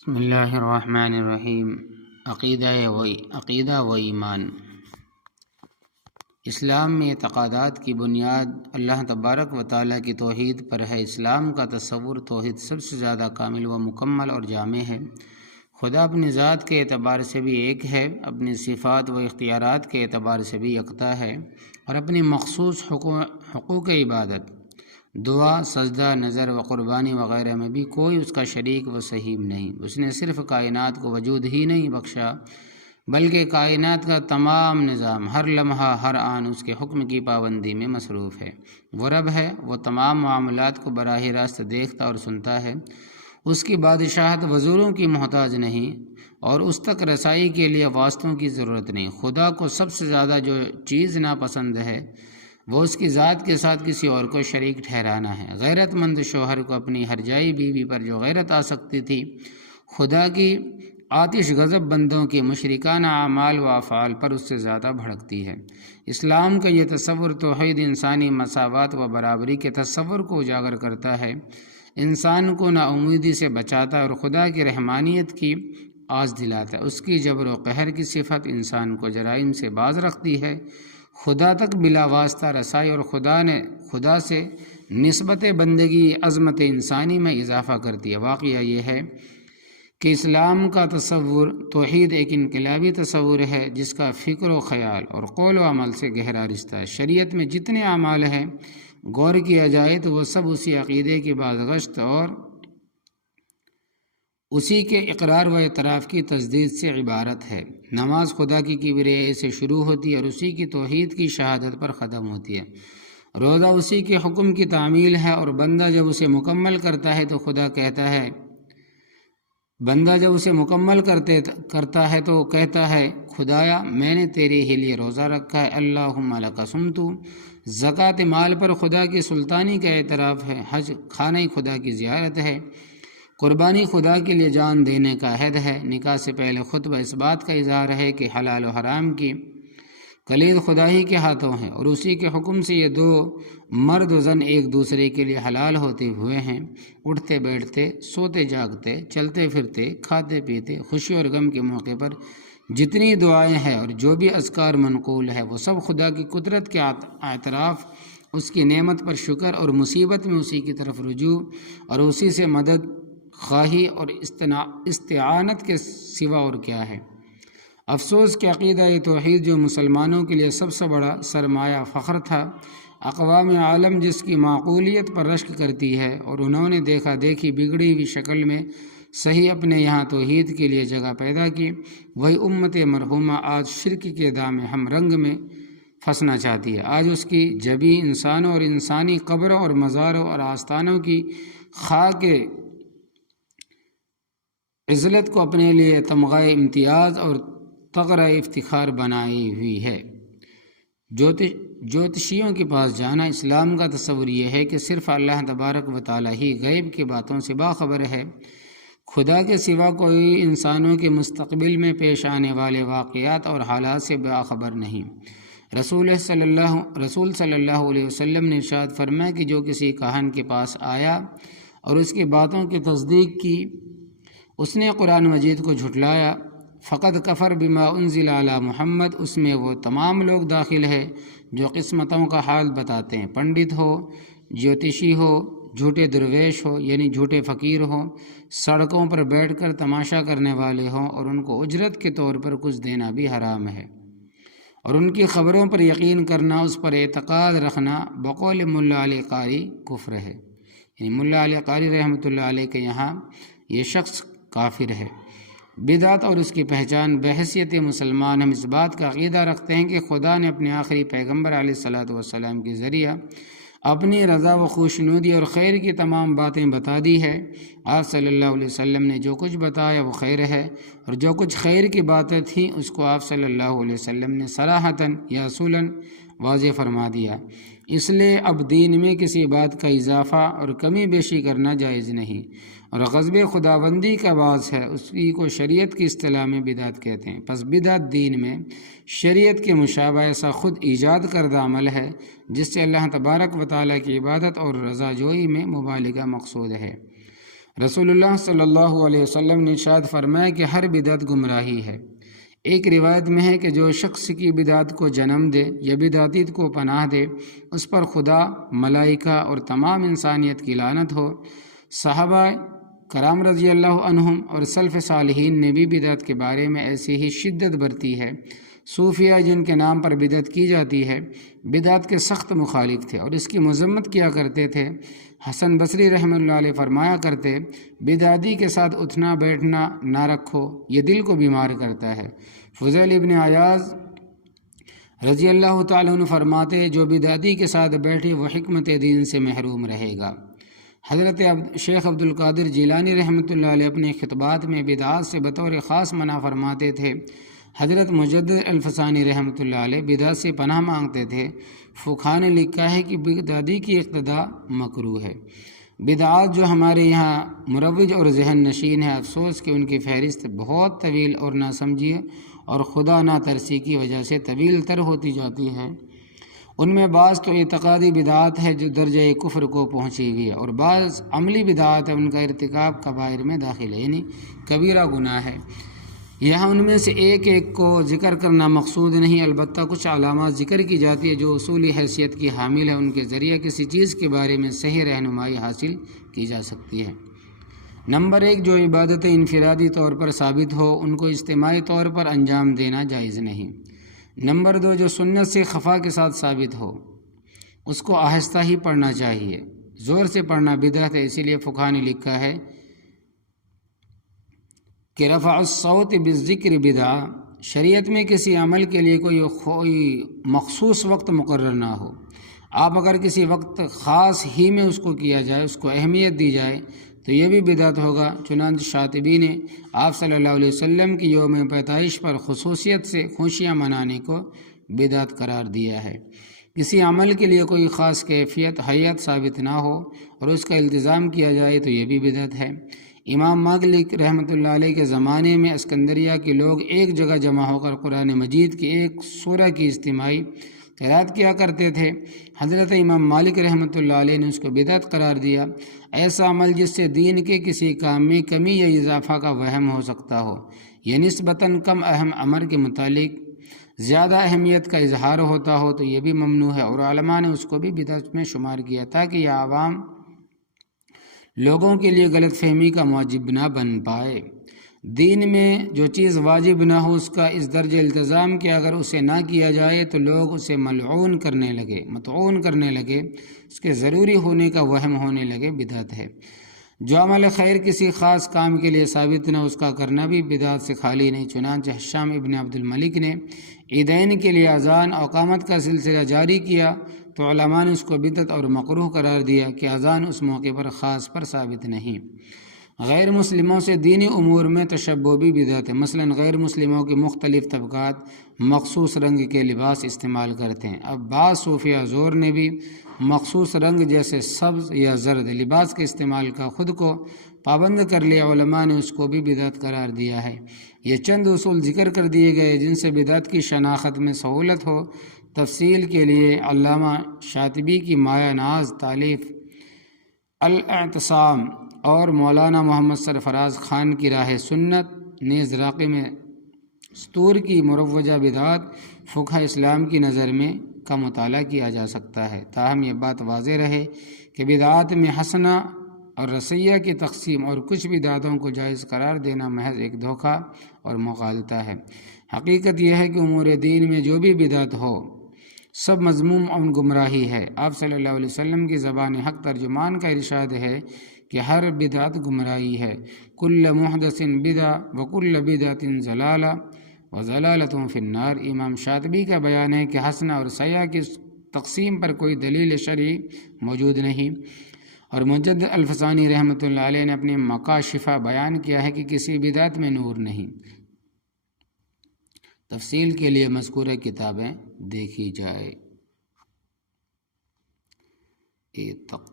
بسم اللہ الرحمن الرحیم۔ عقیدہ و ایمان۔ اسلام میں اعتقادات کی بنیاد اللہ تبارک و تعالیٰ کی توحید پر ہے۔ اسلام کا تصور توحید سب سے زیادہ کامل و مکمل اور جامع ہے۔ خدا اپنی ذات کے اعتبار سے بھی ایک ہے، اپنی صفات و اختیارات کے اعتبار سے بھی یکتا ہے، اور اپنی مخصوص حقوق عبادت، دعا، سجدہ، نظر و قربانی وغیرہ میں بھی کوئی اس کا شریک و سہیم نہیں۔ اس نے صرف کائنات کو وجود ہی نہیں بخشا، بلکہ کائنات کا تمام نظام ہر لمحہ ہر آن اس کے حکم کی پابندی میں مصروف ہے۔ وہ رب ہے، وہ تمام معاملات کو براہ راست دیکھتا اور سنتا ہے۔ اس کی بادشاہت وزیروں کی محتاج نہیں، اور اس تک رسائی کے لیے واسطوں کی ضرورت نہیں۔ خدا کو سب سے زیادہ جو چیز ناپسند ہے وہ اس کی ذات کے ساتھ کسی اور کو شریک ٹھہرانا ہے۔ غیرت مند شوہر کو اپنی ہرجائی بیوی پر جو غیرت آ سکتی تھی، خدا کی آتش غضب بندوں کے مشرکانہ اعمال و افعال پر اس سے زیادہ بھڑکتی ہے۔ اسلام کا یہ تصور توحید انسانی مساوات و برابری کے تصور کو اجاگر کرتا ہے، انسان کو نا امیدی سے بچاتا ہے اور خدا کی رحمانیت کی آس دلاتا ہے۔ اس کی جبر و قہر کی صفت انسان کو جرائم سے باز رکھتی ہے، خدا تک بلا واسطہ رسائی، اور خدا سے نسبت بندگی عظمت انسانی میں اضافہ کرتی ہے۔ واقعہ یہ ہے کہ اسلام کا تصور توحید ایک انقلابی تصور ہے جس کا فکر و خیال اور قول و عمل سے گہرا رشتہ ہے۔ شریعت میں جتنے اعمال ہیں، غور کیا جائے تو وہ سب اسی عقیدے کی بازگشت اور اسی کے اقرار و اعتراف کی تجدید سے عبارت ہے۔ نماز خدا کی کبریائی سے شروع ہوتی ہے اور اسی کی توحید کی شہادت پر ختم ہوتی ہے۔ روزہ اسی کے حکم کی تعمیل ہے، اور بندہ جب اسے مکمل کرتا ہے تو کہتا ہے خدایا میں نے تیرے ہی لیے روزہ رکھا ہے، اللہم لک صمت۔ زکوٰۃ مال پر خدا کی سلطانی کا اعتراف ہے، حج خانہ خدا کی زیارت ہے، قربانی خدا کے لیے جان دینے کا عہد ہے، نکاح سے پہلے خطبہ اس بات کا اظہار ہے کہ حلال و حرام کی کلید خدا ہی کے ہاتھوں ہے، اور اسی کے حکم سے یہ دو مرد و زن ایک دوسرے کے لیے حلال ہوتے ہوئے ہیں۔ اٹھتے بیٹھتے، سوتے جاگتے، چلتے پھرتے، کھاتے پیتے، خوشی اور غم کے موقع پر جتنی دعائیں ہیں اور جو بھی اذکار منقول ہے، وہ سب خدا کی قدرت کے اعتراف، اس کی نعمت پر شکر، اور مصیبت میں اسی کی طرف رجوع اور اسی سے مدد خواہی اور استعانت کے سوا اور کیا ہے۔ افسوس کہ عقیدہ توحید جو مسلمانوں کے لیے سب سے بڑا سرمایہ فخر تھا، اقوام عالم جس کی معقولیت پر رشک کرتی ہے، اور انہوں نے دیکھا دیکھی بگڑی ہوئی شکل میں صحیح اپنے یہاں توحید کے لیے جگہ پیدا کی، وہی امت مرحومہ آج شرک کے دام ہم رنگ میں پھنسنا چاہتی ہے۔ آج اس کی جبی انسانوں اور انسانی قبروں اور مزاروں اور آستانوں کی خاک عزلت کو اپنے لیے تمغہ امتیاز اور تغرہ افتخار بنائی ہوئی ہے۔ جوتشیوں کے پاس جانا۔ اسلام کا تصور یہ ہے کہ صرف اللہ تبارک و تعالیٰ ہی غیب کی باتوں سے باخبر ہے، خدا کے سوا کوئی انسانوں کے مستقبل میں پیش آنے والے واقعات اور حالات سے باخبر نہیں۔ رسول صلی اللہ علیہ وسلم نے ارشاد فرمایا کہ جو کسی کاہن کے پاس آیا اور اس کی باتوں کی تصدیق کی، اس نے قرآن مجید کو جھٹلایا، فقد کفر بما انزل علی محمد، اس میں وہ تمام لوگ داخل ہیں جو قسمتوں کا حال بتاتے ہیں، پنڈت ہو، جوتشی ہو، جھوٹے درویش ہو یعنی جھوٹے فقیر ہوں، سڑکوں پر بیٹھ کر تماشا کرنے والے ہوں، اور ان کو اجرت کے طور پر کچھ دینا بھی حرام ہے، اور ان کی خبروں پر یقین کرنا، اس پر اعتقاد رکھنا بقول ملا علی قاری کفر ہے۔ یعنی ملا علی قاری رحمۃ اللہ علیہ کے یہاں یہ شخص کافر ہے۔ بدعت اور اس کی پہچان۔ بحیثیت مسلمان ہم اس بات کا عقیدہ رکھتے ہیں کہ خدا نے اپنے آخری پیغمبر علیہ الصلاۃ والسلام کے ذریعہ اپنی رضا و خوشنودی اور خیر کی تمام باتیں بتا دی ہے۔ آپ صلی اللہ علیہ وسلم نے جو کچھ بتایا وہ خیر ہے، اور جو کچھ خیر کی باتیں تھیں اس کو آپ صلی اللہ علیہ وسلم نے صراحتاً یا اصولاً واضح فرما دیا۔ اس لیے اب دین میں کسی بات کا اضافہ اور کمی بیشی کرنا جائز نہیں، اور غضب خداوندی کا باعث ہے، اسی کو شریعت کی اصطلاح میں بدعت کہتے ہیں۔ پس بدعت دین میں شریعت کے مشابہ ایسا خود ایجاد کردہ عمل ہے جس سے اللہ تبارک و تعالیٰ کی عبادت اور رضا جوئی میں مبالغہ مقصود ہے۔ رسول اللہ صلی اللہ علیہ وسلم نے ارشاد فرمایا کہ ہر بدعت گمراہی ہے۔ ایک روایت میں ہے کہ جو شخص کی بدعت کو جنم دے یا بدعتی کو پناہ دے اس پر خدا، ملائکہ اور تمام انسانیت کی لعنت ہو۔ صحابہ کرام رضی اللہ عنہم اور سلف صالحین نے بھی بدعت کے بارے میں ایسی ہی شدت برتی ہے۔ صوفیہ جن کے نام پر بدعت کی جاتی ہے بدعت کے سخت مخالف تھے اور اس کی مذمت کیا کرتے تھے۔ حسن بصری رحمۃ اللہ علیہ فرمایا کرتے بدعتی کے ساتھ اٹھنا بیٹھنا نہ رکھو، یہ دل کو بیمار کرتا ہے۔ فضیل ابن عیاض رضی اللہ تعالیٰ عنہ فرماتے جو بدعتی کے ساتھ بیٹھے وہ حکمت دین سے محروم رہے گا۔ حضرت شیخ عبد القادر جیلانی رحمۃ اللہ علیہ اپنے خطبات میں بدعات سے بطور خاص منع فرماتے تھے۔ حضرت مجدد الفسانی رحمۃ اللہ علیہ بدعت سے پناہ مانگتے تھے۔ فقہا نے لکھا ہے کہ بدعتی کی اقتداء مکروہ ہے۔ بدعات جو ہمارے یہاں مروج اور ذہن نشین ہے، افسوس کہ ان کی فہرست بہت طویل اور ناسمجھی اور خدا نہ ترسی کی وجہ سے طویل تر ہوتی جاتی ہے۔ ان میں بعض تو اعتقادی بدعات ہے جو درجہ کفر کو پہنچی ہوئی ہے، اور بعض عملی بدعات ہے ان کا ارتکاب کبائر میں داخل ہے، یعنی کبیرہ گناہ ہے۔ یہاں ان میں سے ایک ایک کو ذکر کرنا مقصود نہیں، البتہ کچھ علامات ذکر کی جاتی ہے جو اصولی حیثیت کی حامل ہے، ان کے ذریعے کسی چیز کے بارے میں صحیح رہنمائی حاصل کی جا سکتی ہے۔ نمبر 1، جو عبادتیں انفرادی طور پر ثابت ہو ان کو اجتماعی طور پر انجام دینا جائز نہیں۔ نمبر 2، جو سنت سے خفا کے ساتھ ثابت ہو اس کو آہستہ ہی پڑھنا چاہیے، زور سے پڑھنا بدعت ہے، اسی لیے فقہا نے لکھا ہے کہ رفع الصوت بالذکر بدعہ، شریعت میں کسی عمل کے لیے کوئی مخصوص وقت مقرر نہ ہو، آپ اگر کسی وقت خاص ہی میں اس کو کیا جائے، اس کو اہمیت دی جائے تو یہ بھی بدعت ہوگا۔ چنانچہ شاطبی نے آپ صلی اللہ علیہ وسلم کی یوم پیدائش پر خصوصیت سے خوشیاں منانے کو بدعت قرار دیا ہے۔ کسی عمل کے لیے کوئی خاص کیفیت حیت ثابت نہ ہو اور اس کا التزام کیا جائے تو یہ بھی بدعت ہے۔ امام مالک رحمۃ اللہ علیہ کے زمانے میں اسکندریہ کے لوگ ایک جگہ جمع ہو کر قرآن مجید کی ایک سورہ کی اجتماعی قرأت کیا کرتے تھے۔ حضرت امام مالک رحمۃ اللہ علیہ نے اس کو بدعت قرار دیا۔ ایسا عمل جس سے دین کے کسی کام میں کمی یا اضافہ کا وہم ہو سکتا ہو یا نسبتاً کم اہم امر کے متعلق زیادہ اہمیت کا اظہار ہوتا ہو تو یہ بھی ممنوع ہے، اور علماء نے اس کو بھی بدعت میں شمار کیا تاکہ یہ عوام لوگوں کے لیے غلط فہمی کا موجب نہ بن پائے۔ دین میں جو چیز واجب نہ ہو اس کا اس درجے التزام کہ اگر اسے نہ کیا جائے تو لوگ اسے مطعون کرنے لگے، اس کے ضروری ہونے کا وہم ہونے لگے، بدعت ہے۔ جو عمل خیر کسی خاص کام کے لیے ثابت نہ اس کا کرنا بھی بدعت سے خالی نہیں۔ چنانچہ ہشام ابن عبد الملک نے عیدین کے لیے اذان اور اقامت کا سلسلہ جاری کیا تو علماء نے اس کو بدعت اور مکروہ قرار دیا کہ اذان اس موقع پر خاص پر ثابت نہیں۔ غیر مسلموں سے دینی امور میں تشبہ بھی بدعت ہے، مثلا غیر مسلموں کے مختلف طبقات مخصوص رنگ کے لباس استعمال کرتے ہیں۔ اب بعض صوفیہ زور نے بھی مخصوص رنگ جیسے سبز یا زرد لباس کے استعمال کا خود کو پابند کر لیا، علماء نے اس کو بھی بدعت قرار دیا ہے۔ یہ چند اصول ذکر کر دیے گئے جن سے بدعت کی شناخت میں سہولت ہو۔ تفصیل کے لیے علامہ شاطبی کی مایہ ناز تالیف الاعتصام اور مولانا محمد سرفراز خان کی راہ سنت نیز راقی میں سطور کی مروجہ بدعات فقہ اسلام کی نظر میں کا مطالعہ کیا جا سکتا ہے۔ تاہم یہ بات واضح رہے کہ بدعات میں حسنہ اور رسیہ کی تقسیم اور کچھ بدعاتوں کو جائز قرار دینا محض ایک دھوکہ اور مغالطہ ہے۔ حقیقت یہ ہے کہ امور دین میں جو بھی بدعت ہو سب مذموم اور گمراہی ہے۔ آپ صلی اللہ علیہ وسلم کی زبان حق ترجمان کا ارشاد ہے کہ ہر بدعت گمراہی ہے۔ کل محدث بدعہ وکل بدعۃ ضلالہ وضلالۃ فی النار۔ امام شاطبی کا بیان ہے کہ حسنہ اور سیاح کی تقسیم پر کوئی دلیل شرعی موجود نہیں، اور مجدد الفسانی رحمۃ اللہ علیہ نے اپنے مکاشفہ بیان کیا ہے کہ کسی بدعت میں نور نہیں۔ تفصیل کے لیے مذکورہ کتابیں دیکھی جائے۔